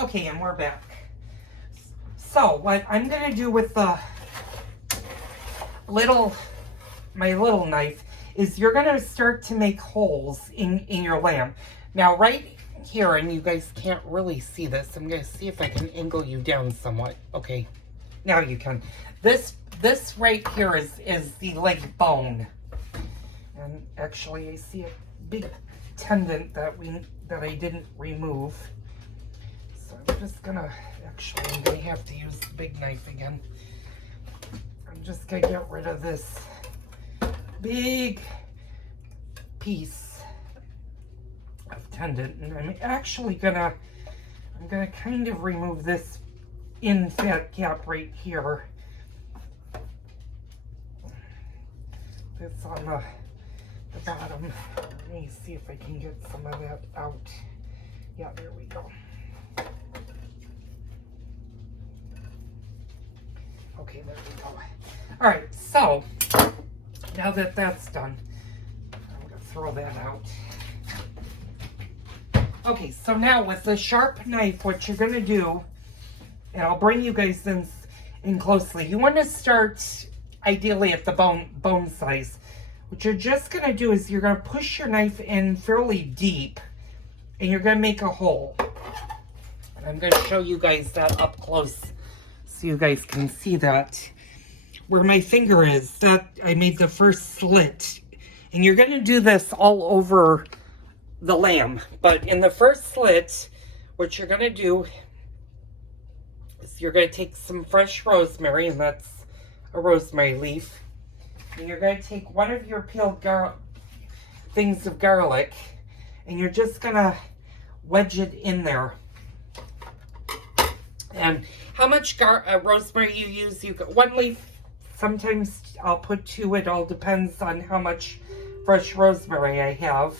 Okay, and we're back. So what I'm gonna do with the my little knife is you're gonna start to make holes in your lamb. Now right here, and you guys can't really see this, I'm gonna see if I can angle you down somewhat. Okay, now you can. This right here is the leg bone. And actually I see a big tendon that I didn't remove. So I'm just gonna, actually I'm gonna have to use the big knife again. I'm just gonna get rid of this big piece of tendon. And I'm actually gonna kind of remove this fat cap right here. It's on the bottom. Let me see if I can get some of that out. Yeah, there we go. Okay, there we go. All right, so now that that's done, I'm gonna throw that out. Okay, so now with the sharp knife, what you're gonna do, and I'll bring you guys in closely. You want to start ideally at the bone size. What you're just gonna do is you're gonna push your knife in fairly deep, and you're gonna make a hole. And I'm gonna show you guys that up close so you guys can see that. Where my finger is, that I made the first slit. And you're gonna do this all over the lamb. But in the first slit, what you're gonna do is you're gonna take some fresh rosemary, and that's a rosemary leaf. And you're going to take one of your peeled things of garlic, and you're just going to wedge it in there. And how much rosemary you use, you got one leaf. Sometimes I'll put two. It all depends on how much fresh rosemary I have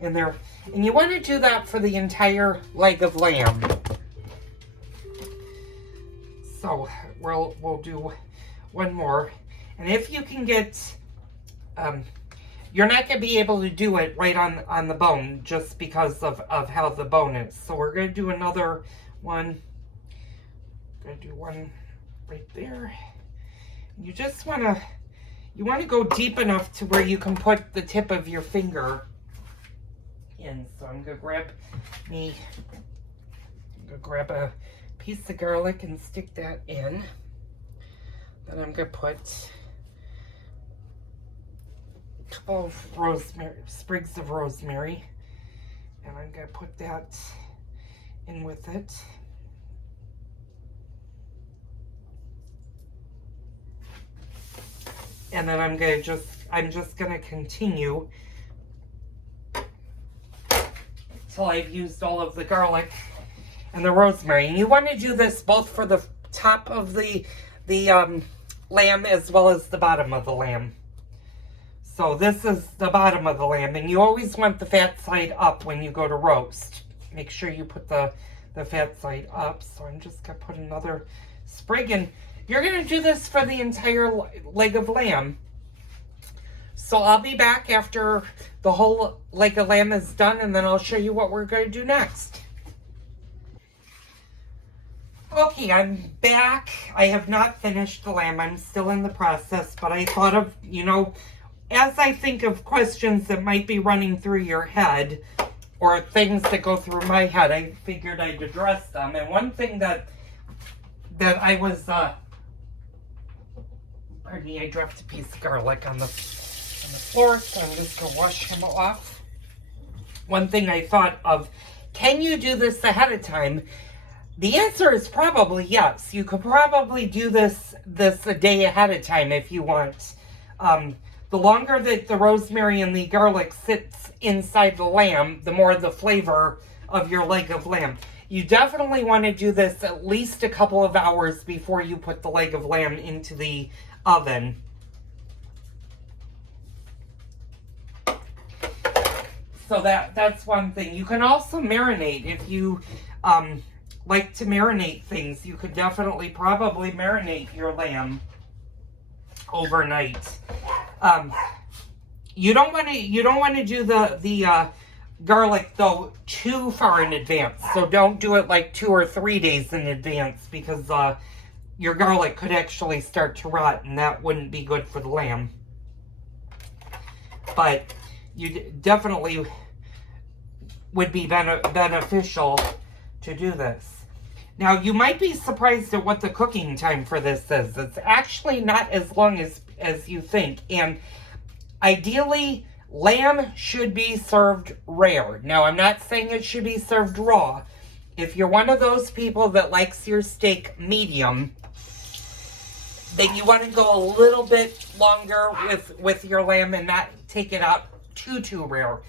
in there. And you want to do that for the entire leg of lamb. So we'll do one more. And if you can get, you're not going to be able to do it right on the bone just because of how the bone is. So we're going to do another one. Going to do one right there. You just want to go deep enough to where you can put the tip of your finger in. So I'm going to grab a piece of garlic and stick that in. Then I'm going to put couple of sprigs of rosemary, and I'm going to put that in with it. And then I'm just going to continue till I've used all of the garlic and the rosemary. And you want to do this both for the top of the lamb as well as the bottom of the lamb. So this is the bottom of the lamb, and you always want the fat side up when you go to roast. Make sure you put the fat side up. So I'm just going to put another sprig in. You're going to do this for the entire leg of lamb. So I'll be back after the whole leg of lamb is done, and then I'll show you what we're going to do next. Okay, I'm back. I have not finished the lamb. I'm still in the process, but I thought of, as I think of questions that might be running through your head or things that go through my head, I figured I'd address them. And one thing that I was, pardon me, I dropped a piece of garlic on the floor, so I'm just going to wash him off. One thing I thought of, can you do this ahead of time? The answer is probably yes. You could probably do this a day ahead of time if you want. The longer that the rosemary and the garlic sits inside the lamb, the more the flavor of your leg of lamb. You definitely want to do this at least a couple of hours before you put the leg of lamb into the oven. So that's one thing. You can also marinate if you like to marinate things. You could definitely probably marinate your lamb overnight. You don't want to do garlic, though, too far in advance. So don't do it like 2 or 3 days in advance, because your garlic could actually start to rot, and that wouldn't be good for the lamb. But you definitely would be beneficial to do this. Now, you might be surprised at what the cooking time for this is. It's actually not as long as you think. And ideally, lamb should be served rare. Now, I'm not saying it should be served raw. If you're one of those people that likes your steak medium, then you want to go a little bit longer with your lamb and not take it out too rare.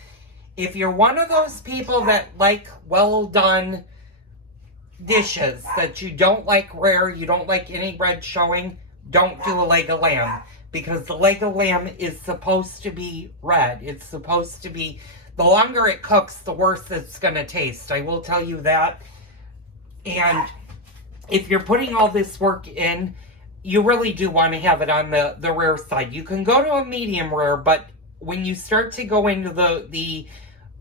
If you're one of those people that like well done dishes, that you don't like rare, you don't like any red showing, don't do a leg of lamb, because the leg of lamb is supposed to be red. It's supposed to be, the longer it cooks, the worse it's going to taste. I will tell you that. And if you're putting all this work in, you really do want to have it on the rare side. You can go to a medium rare, but when you start to go into the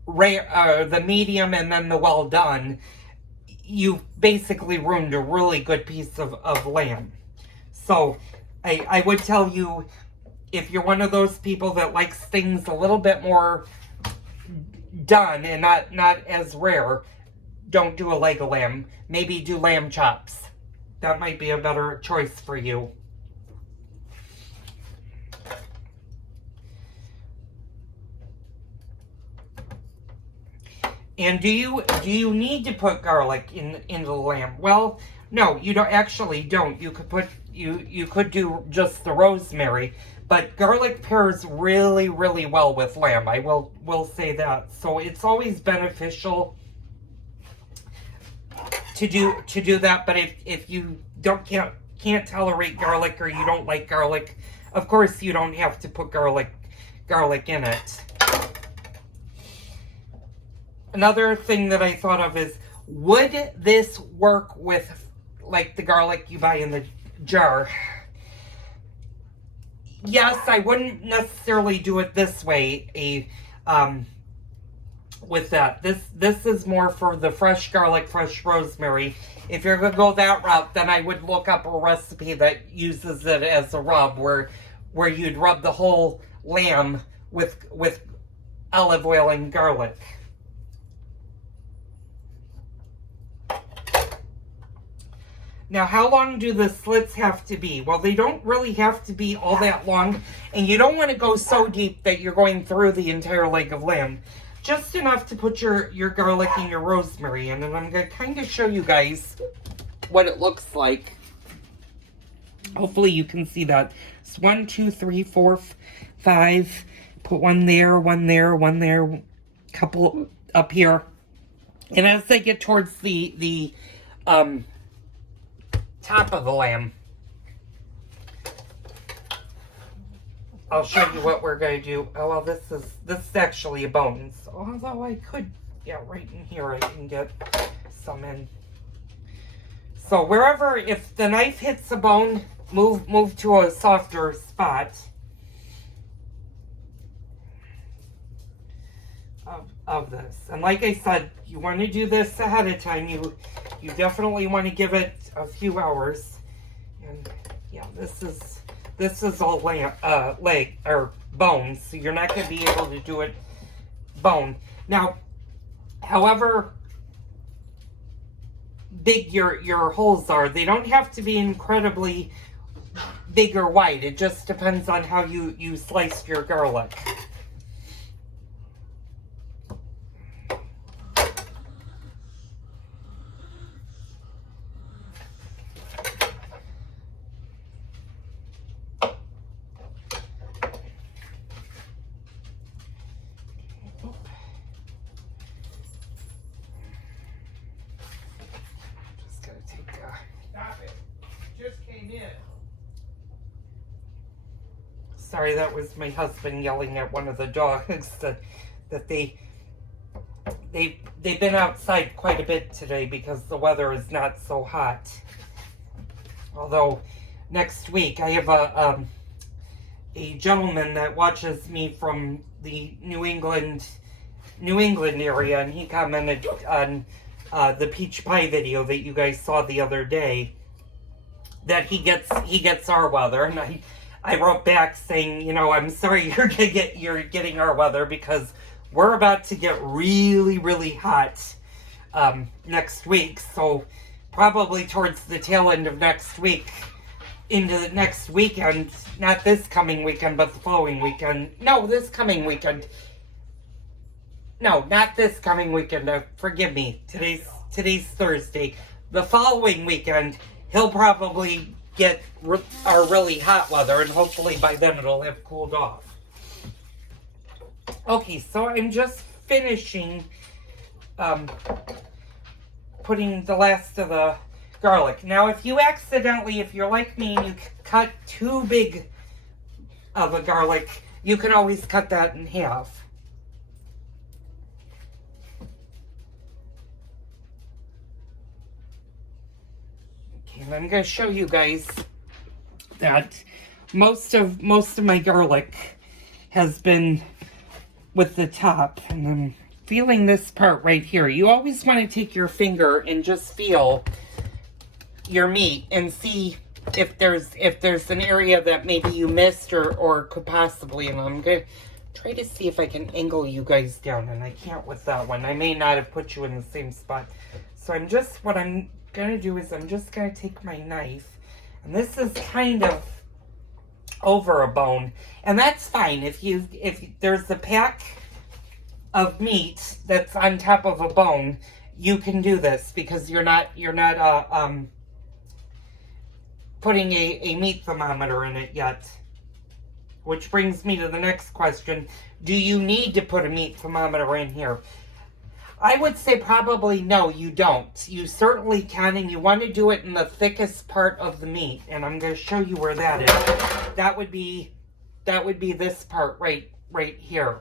rare, the medium and then the well done, you basically ruined a really good piece of lamb. So I would tell you, if you're one of those people that likes things a little bit more done and not as rare, don't do a leg of lamb. Maybe do lamb chops. That might be a better choice for you. And do you need to put garlic into the lamb? Well, no, you don't. You could do just the rosemary, but garlic pairs really well with lamb. I will say that. So it's always beneficial to do that. But if you can't tolerate garlic, or you don't like garlic, of course you don't have to put garlic in it. Another thing that I thought of is, would this work with like the garlic you buy in the jar? Yes, I wouldn't necessarily do it this way. With that, this is more for the fresh garlic, fresh rosemary. If you're gonna go that route, then I would look up a recipe that uses it as a rub, where you'd rub the whole lamb with olive oil and garlic. Now, how long do the slits have to be? Well, they don't really have to be all that long, and you don't want to go so deep that you're going through the entire leg of lamb. Just enough to put your garlic and your rosemary in, and I'm going to kind of show you guys what it looks like. Hopefully you can see that. It's 1, 2, 3, 4, 5. Put one there, couple up here. And as they get towards the top of the lamb, I'll show you what we're going to do. Oh, well, this is actually a bone. So, although I could, yeah, right in here I can get some in. So wherever, if the knife hits a bone, move to a softer spot of this. And like I said, you want to do this ahead of time. You definitely want to give it a few hours. And yeah, this is all leg or bones, so you're not going to be able to do it bone. Now, however big your holes are, they don't have to be incredibly big or wide. It just depends on how you sliced your garlic. Sorry, that was my husband yelling at one of the dogs that they've been outside quite a bit today because the weather is not so hot. Although next week I have a gentleman that watches me from the New England New England area, and he commented on the peach pie video that you guys saw the other day that he gets our weather, and I wrote back saying, you know, I'm sorry you're getting our weather, because we're about to get really, really hot next week. So probably towards the tail end of next week, into the next weekend, not this coming weekend, but the following weekend. No, this coming weekend. No, not this coming weekend. Forgive me. Today's Thursday. The following weekend, he'll probably get our really hot weather, and hopefully by then it'll have cooled off. Okay, so I'm just finishing putting the last of the garlic. Now, if you're like me and you cut too big of a garlic, you can always cut that in half. Okay, and I'm going to show you guys that most of my garlic has been with the top, and I'm feeling this part right here. You always want to take your finger and just feel your meat and see if there's an area that maybe you missed or could possibly, and I'm going to try to see if I can angle you guys down, and I can't with that one. I may not have put you in the same spot. So what I'm going to do is I'm just going to take my knife, and this is kind of over a bone, and that's fine. If there's a pack of meat that's on top of a bone, you can do this, because you're not putting a meat thermometer in it yet. Which brings me to the next question. Do you need to put a meat thermometer in here? I would say probably no, you don't. You certainly can, and you want to do it in the thickest part of the meat. And I'm going to show you where that is. That would be this part right here.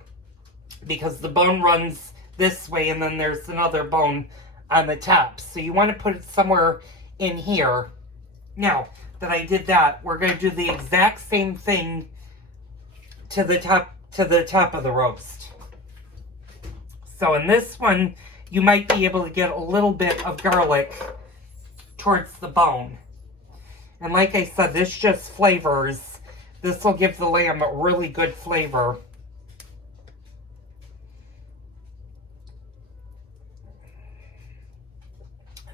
Because the bone runs this way, and then there's another bone on the top. So you want to put it somewhere in here. Now that I did that, we're going to do the exact same thing to the top of the roast. So in this one, you might be able to get a little bit of garlic towards the bone. And like I said, this just flavors. This will give the lamb a really good flavor.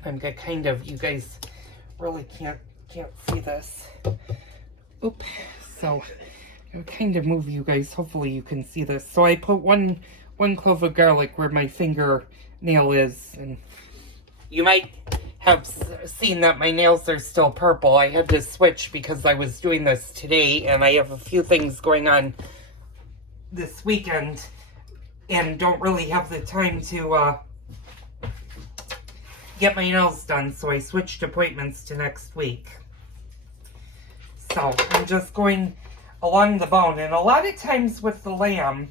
I'm gonna kind of, you guys really can't see this. Oop. So I'll kind of move you guys. Hopefully you can see this. So I put one clove of garlic where my fingernail is, and you might have seen that my nails are still purple. I had to switch because I was doing this today, and I have a few things going on this weekend, and don't really have the time to get my nails done, so I switched appointments to next week. So I'm just going along the bone, and a lot of times with the lamb,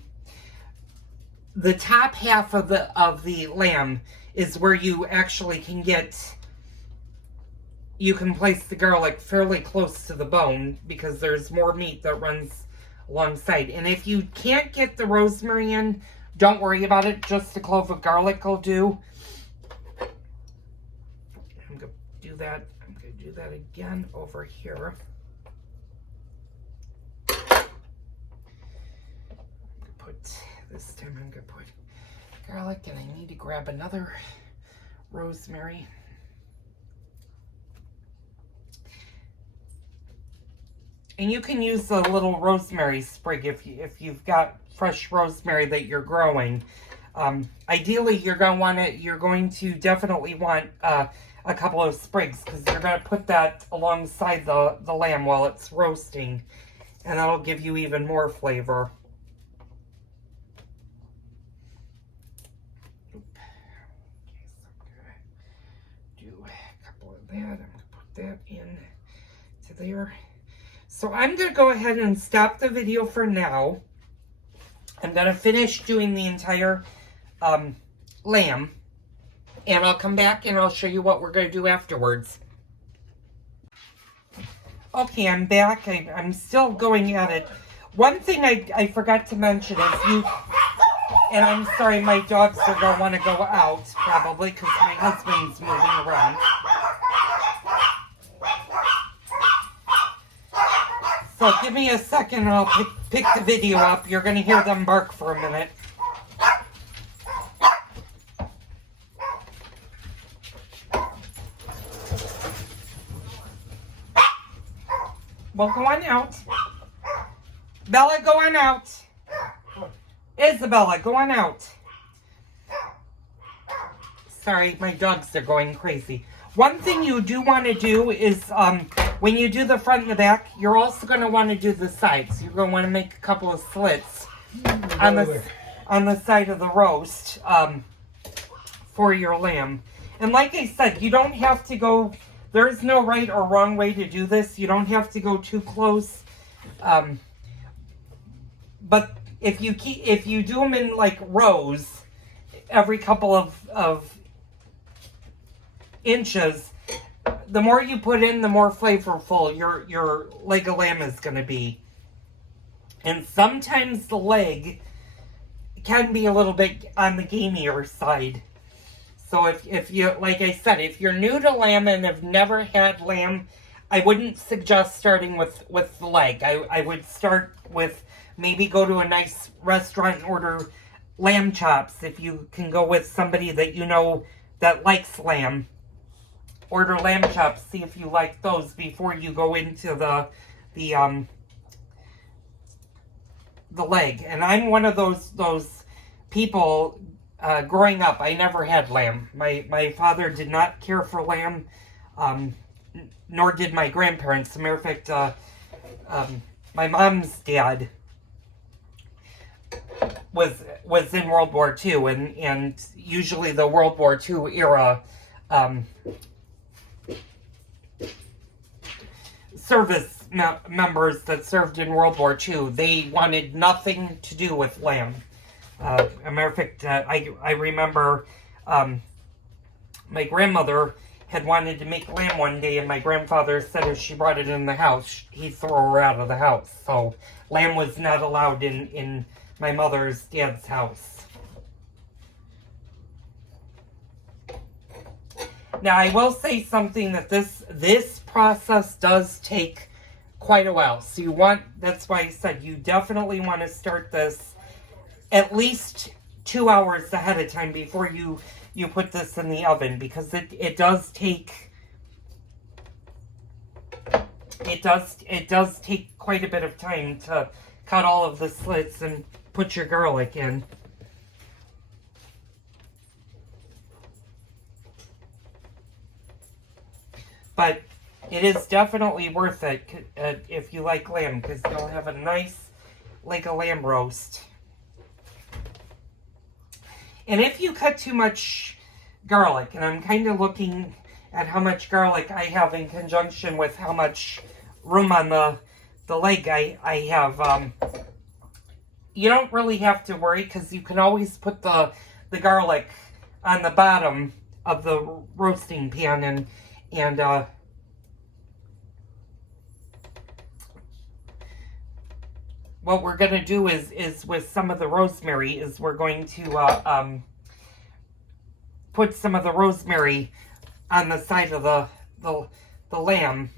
the top half of the lamb is where you actually can place the garlic fairly close to the bone, because there's more meat that runs alongside. And if you can't get the rosemary in, don't worry about it. Just a clove of garlic will do. I'm going to do that. I'm going to do that again over here. This time I'm going to put garlic, and I need to grab another rosemary. And you can use a little rosemary sprig if you've got fresh rosemary that you're growing. Ideally, you're going to definitely want a couple of sprigs, because you're going to put that alongside the lamb while it's roasting, and that'll give you even more flavor. I'm going to put that in to there. So I'm going to go ahead and stop the video for now. I'm going to finish doing the entire lamb, and I'll come back and I'll show you what we're going to do afterwards. Okay, I'm back. I'm still going at it. One thing I forgot to mention is And I'm sorry, my dogs are going to want to go out, probably, because my husband's moving around. So give me a second and I'll pick the video up. You're going to hear them bark for a minute. Well, go on out. Bella, go on out. Isabella, go on out. Sorry, my dogs are going crazy. One thing you do want to do is, when you do the front and the back, you're also going to want to do the sides. You're going to want to make a couple of slits on the side of the roast for your lamb. And like I said, you don't have to go, there's no right or wrong way to do this. You don't have to go too close. But if you do them in like rows, every couple of inches, the more you put in, the more flavorful your leg of lamb is going to be. And sometimes the leg can be a little bit on the gamier side. So if you, like I said, if you're new to lamb and have never had lamb, I wouldn't suggest starting with the leg. I would start with, maybe go to a nice restaurant and order lamb chops. If you can go with somebody that you know that likes lamb, order lamb chops, see if you like those before you go into the leg. And I'm one of those people. Growing up, I never had lamb. My father did not care for lamb, nor did my grandparents. As a matter of fact, my mom's dad was in World War II, and usually the World War II era service members that served in World War II, they wanted nothing to do with lamb. As a matter of fact, I remember my grandmother had wanted to make lamb one day, and my grandfather said if she brought it in the house, he'd throw her out of the house. So lamb was not allowed in my mother's dad's house. Now, I will say something, that this process does take quite a while. So that's why I said you definitely want to start this at least 2 hours ahead of time before you put this in the oven, because it does take quite a bit of time to cut all of the slits and put your garlic in. But it is definitely worth it if you like lamb, because you'll have a nice leg of lamb roast. And if you cut too much garlic, and I'm kind of looking at how much garlic I have in conjunction with how much room on the leg I have, you don't really have to worry, because you can always put the garlic on the bottom of the roasting pan, and what we're going to do is with some of the rosemary is we're going to put some of the rosemary on the side of the lamb.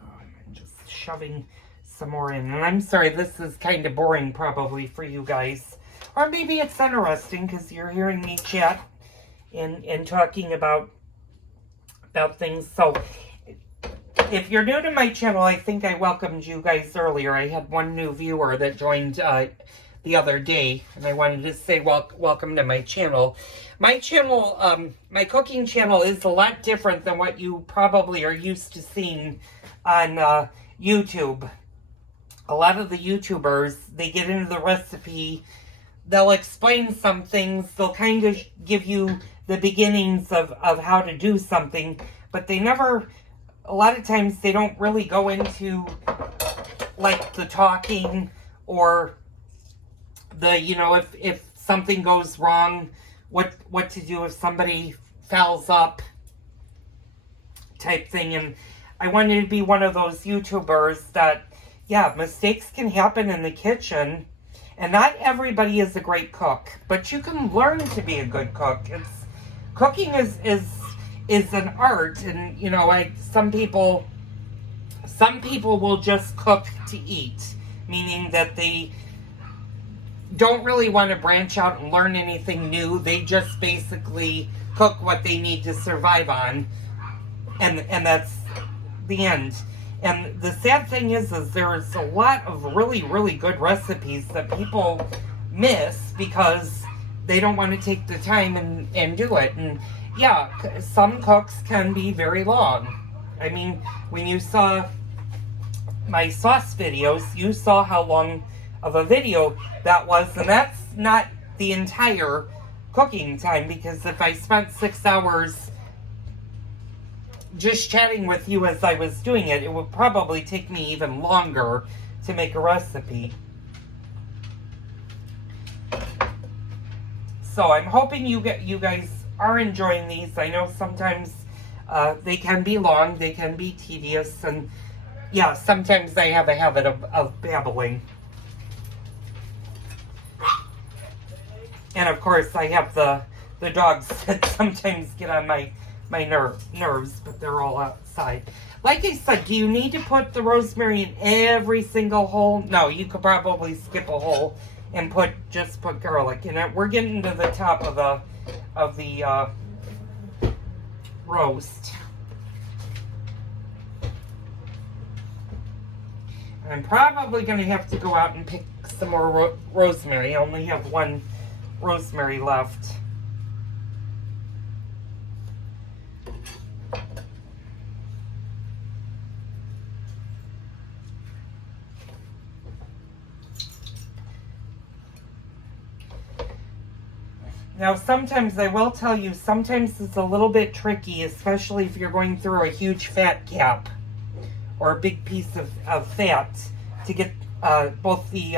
I'm just shoving some more in. And I'm sorry, this is kind of boring probably for you guys. Or maybe it's interesting because you're hearing me chat and talking about things. So if you're new to my channel, I think I welcomed you guys earlier. I had one new viewer that joined the other day, and I wanted to say welcome to my channel. My channel, my cooking channel, is a lot different than what you probably are used to seeing on YouTube. A lot of the YouTubers, they get into the recipe, they'll explain some things, they'll kind of give you the beginnings of how to do something, but they never, a lot of times they don't really go into like the talking or the, you know, if something goes wrong, what to do if somebody fouls up type thing. And I wanted to be one of those YouTubers that yeah, mistakes can happen in the kitchen. And not everybody is a great cook, but you can learn to be a good cook. Cooking is an art, and you know, some people will just cook to eat, meaning that they don't really want to branch out and learn anything new. They just basically cook what they need to survive on, and that's the end. And the sad thing is there's a lot of really, really good recipes that people miss because they don't want to take the time and do it. And yeah, some cooks can be very long. I mean, when you saw my sauce videos, you saw how long of a video that was, and that's not the entire cooking time, because if I spent 6 hours just chatting with you as I was doing it, it would probably take me even longer to make a recipe. So I'm hoping you guys are enjoying these. I know sometimes they can be long, they can be tedious, and yeah, sometimes I have a habit of babbling. And of course I have the dogs that sometimes get on my nerves, but they're all outside. Like I said, do you need to put the rosemary in every single hole? No, you could probably skip a hole and just put garlic in it. We're getting to the top of the roast. I'm probably going to have to go out and pick some more rosemary. I only have one rosemary left. Now, sometimes I will tell you, sometimes it's a little bit tricky, especially if you're going through a huge fat cap or a big piece of fat, to get both the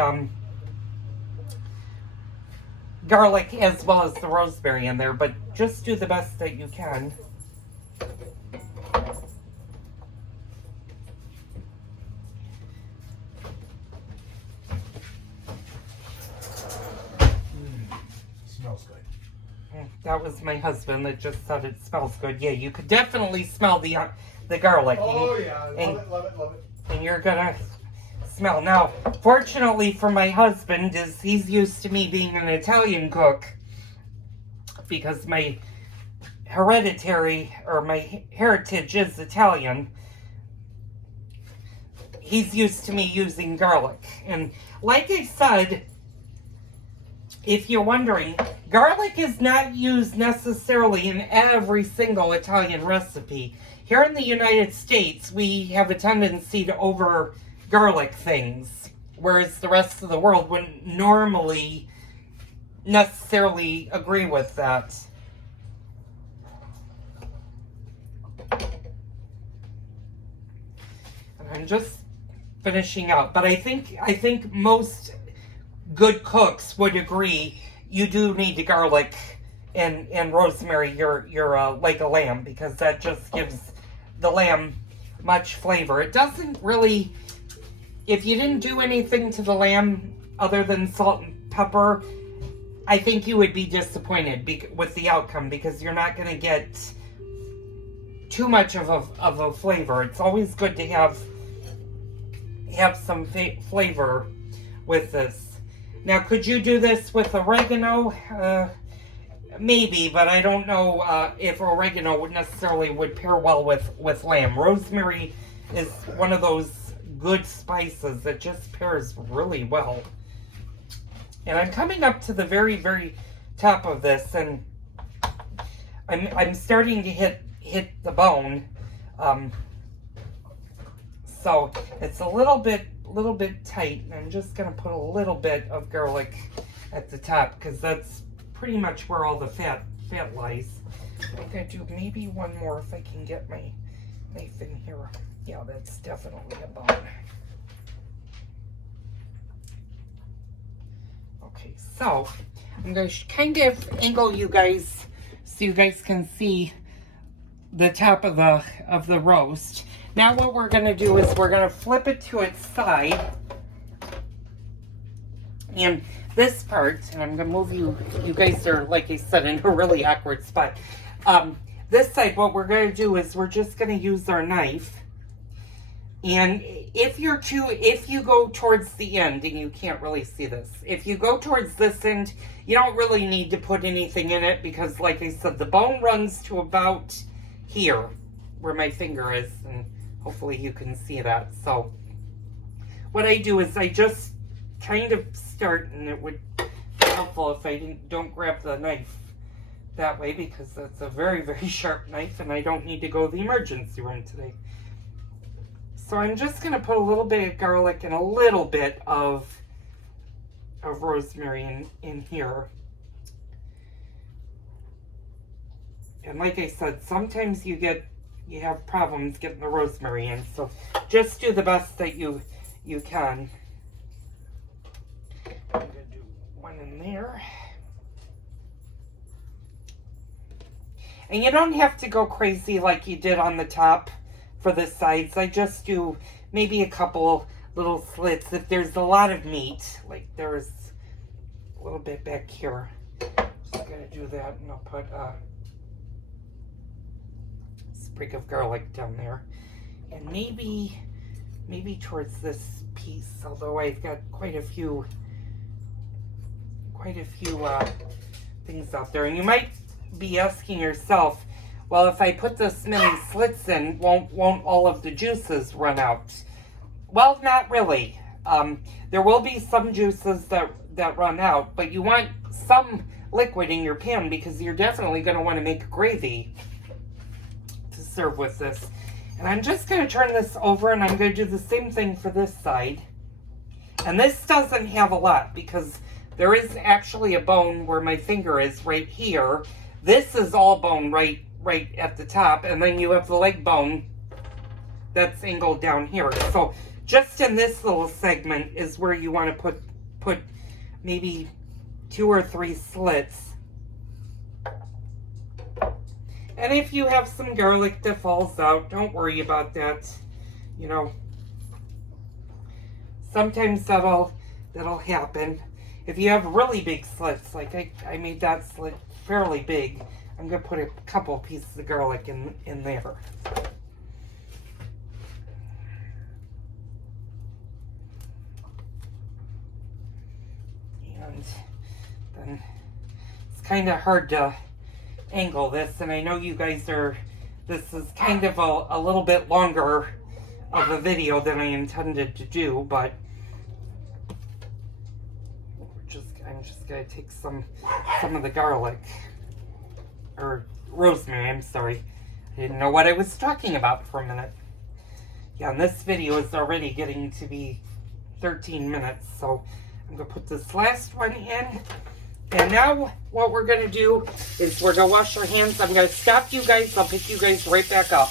garlic as well as the rosemary in there, but just do the best that you can. Smells good. That was my husband that just said it smells good. Yeah, you could definitely smell the garlic. Oh yeah, love it. And you're gonna smell. Now, fortunately for my husband, he's used to me being an Italian cook, because my heritage is Italian. He's used to me using garlic. And like I said, if you're wondering, garlic is not used necessarily in every single Italian recipe. Here in the United States, we have a tendency to over garlic things, whereas the rest of the world wouldn't normally necessarily agree with that. And I'm just finishing out, but I think most good cooks would agree you do need the garlic and rosemary your leg of lamb, because that just gives the lamb much flavor. It doesn't really, if you didn't do anything to the lamb other than salt and pepper, I think you would be disappointed with the outcome, because you're not going to get too much of a flavor. It's always good to have some flavor with this. Now, could you do this with oregano? Maybe, but I don't know if oregano would pair well with lamb. Rosemary is one of those good spices that just pairs really well. And I'm coming up to the very, very top of this, and I'm starting to hit the bone. So it's a little bit tight, and I'm just gonna put a little bit of garlic at the top, because that's pretty much where all the fat lies. I'm gonna do maybe one more if I can get my knife in here. Yeah, that's definitely a bone. Okay, so I'm going to kind of angle you guys so you guys can see the top of the roast. Now what we're gonna do is we're gonna flip it to its side. And this part, and I'm gonna move you guys are, like I said, in a really awkward spot. This side, what we're gonna do is we're just gonna use our knife. And if you go towards the end, and you can't really see this, if you go towards this end, you don't really need to put anything in it because, like I said, the bone runs to about here, where my finger is, and hopefully you can see that. So what I do is I just kind of start, and it would be helpful if I don't grab the knife that way because that's a very, very sharp knife, and I don't need to go to the emergency room today. So I'm just going to put a little bit of garlic and a little bit of rosemary in here. And like I said, sometimes you have problems getting the rosemary in, so just do the best that you can. I'm going to do one in there. And you don't have to go crazy like you did on the top for the sides. I just do maybe a couple little slits if there's a lot of meat, like there's a little bit back here. Just gonna do that, and I'll put a sprig of garlic down there, and maybe towards this piece, although I've got quite a few things out there. And you might be asking yourself, well, if I put this many slits in, won't all of the juices run out? Well, not really. There will be some juices that run out, but you want some liquid in your pan because you're definitely going to want to make gravy to serve with this. And I'm just going to turn this over, and I'm going to do the same thing for this side. And this doesn't have a lot because there is actually a bone where my finger is right here. This is all bone right at the top, and then you have the leg bone that's angled down here. So just in this little segment is where you want to put maybe 2 or 3 slits. And if you have some garlic that falls out, don't worry about that. You know, sometimes that'll happen. If you have really big slits, like I made that slit fairly big, I'm going to put a couple pieces of garlic in there. And then it's kind of hard to angle this, and I know you guys this is kind of a little bit longer of a video than I intended to do, but I'm just going to take some of the garlic. Or rosemary, I'm sorry. I didn't know what I was talking about for a minute. Yeah, and this video is already getting to be 13 minutes, so I'm going to put this last one in. And now what we're going to do is we're going to wash our hands. I'm going to stop you guys. I'll pick you guys right back up.